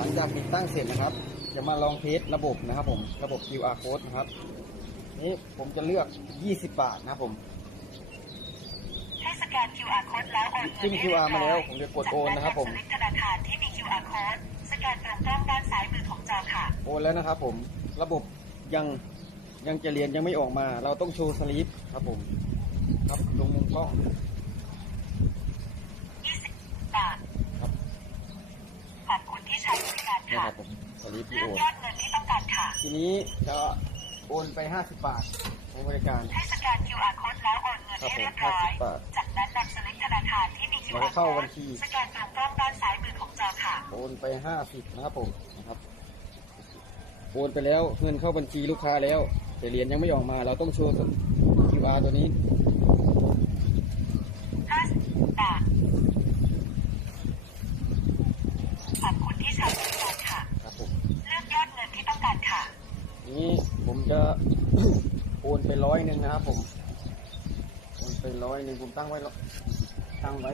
ลังจากติดตั้งเสร็จนะครับ จะมาลองเทสระบบนะครับ ผมระบบ QR code นะครับ นี่ผมจะเลือก 20 บาทนะครับผมให้สแกน QR code แล้วโอนเงินจิ้มให้ QR เรียบร้อยมาแล้วผมจะกดโอนนะครับผมจากนั้นนำสลิปธนาคารที่มี QR code สแกนตรงกล้องด้านซ้ายมือของจอค่ะโอนแล้วนะครับ ผมระบบยังยังจะเรียนยังไม่ออกมา เราต้องโชว์สลิปครับผม ครับลงมุมกล้อง 20 บาท ครับ ขอบคุณที่ใช้บริการ นะค่ะครับผมสลิปที่เลือโอกนยอดเงินที่ต้องการค่ะทีนี้จะโอนไป50บาทของบริการให้สแกน QR code แล้วโอนเงินให้เรียบร้อยครับผม50บาทจากนั้นนำสลิปธนาคารที่มีแล้ว QR ก็เข้าบัญ code ชีสแกนตรงกล้องด้านซ้ายมือของจอค่ะ โอนไป50นะครับผมนะครับ โอนไปแล้วเงินเข้าบัญชีลูกค้าแล้ว แต่เหรียญยังไม่ออกมา เราต้องโชว์ QR ตัวนี้ 50 บาท ขอบคุณที่ใช้บริการค่ะ ครับผม เลือกยอดเงินที่ต้องการค่ะ นี้ผม จะโอนไปร้อยหนึ่งนะครับผมโอนไปร้อยหนึ่งผมตั้งไว้ร้อยตั้งไว้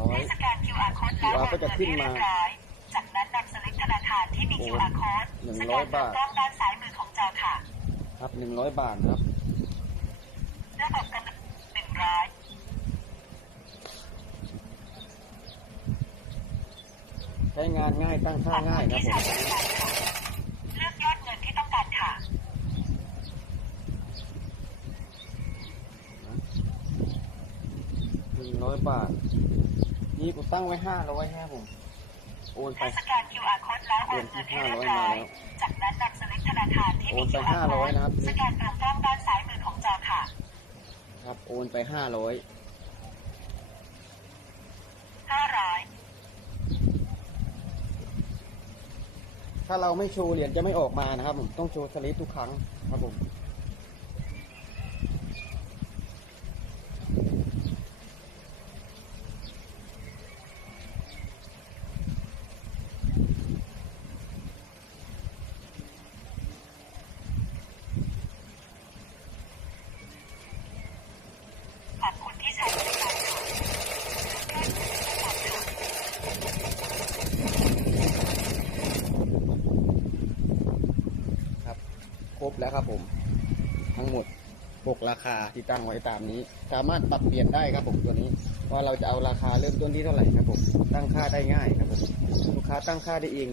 ร้อยให้สแกน QR code แล้ว QR ก็จะขึ้นมาโอเงิให้เรียบร้อยจากนั้นนำสลิปธนาคารที่มีโอน QR code หนึ่งสร้แกอยนตรงบาทกล้องด้านซ้ายมือของจอค่ะ ครับหนึ่งร้อยบาทนะครับระบบกำหนดหนึ่งร้อยใช้งานง่ายตั้งขค่าอบง่าคุยณครับที่ผม ใช้บริการค่ะ เลือกยอดเงินที่ต้องการค่ะ หนึ่ง ร้อยบาท นี่ผมตั้งไว้ห้าร้อยครับผม โอนไปให้สแกน QR code แล้วโอนเงินให้เรียบร้อยจากนั้นนำสลิปธนาคารที่มีโอนไป QR 500 code นะครับสแกนตรงกล้องด้านซ้ายมือของจอค่ะ ครับโอนไปห้าร้อย500ถ้าเราไม่โชว์เหรียญจะไม่ออกมานะครับผมต้องโชว์สลิปทุกครั้งครับผม ขอบคุณที่ใช้บริการค่ะยอดเงินที่ต้องการค่ะ ครับ ค รบแล้วครับผม ทั้งหมดปกราคาที่ตั้งไว้ตามนี้ สามารถปรับเปลี่ยนได้ครับผมตัวนี้ ว่าเราจะเอาราคาเริ่มต้นที่เท่าไหร่ครับผม ตั้งค่าได้ง่ายครับผมลูกค้าตั้งค่าได้เอง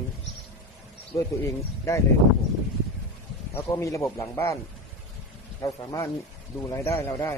ด้วยตัวเองได้เลยครับผมแล้วก็มีระบบหลังบ้าน เราสามารถดูรายได้เราได้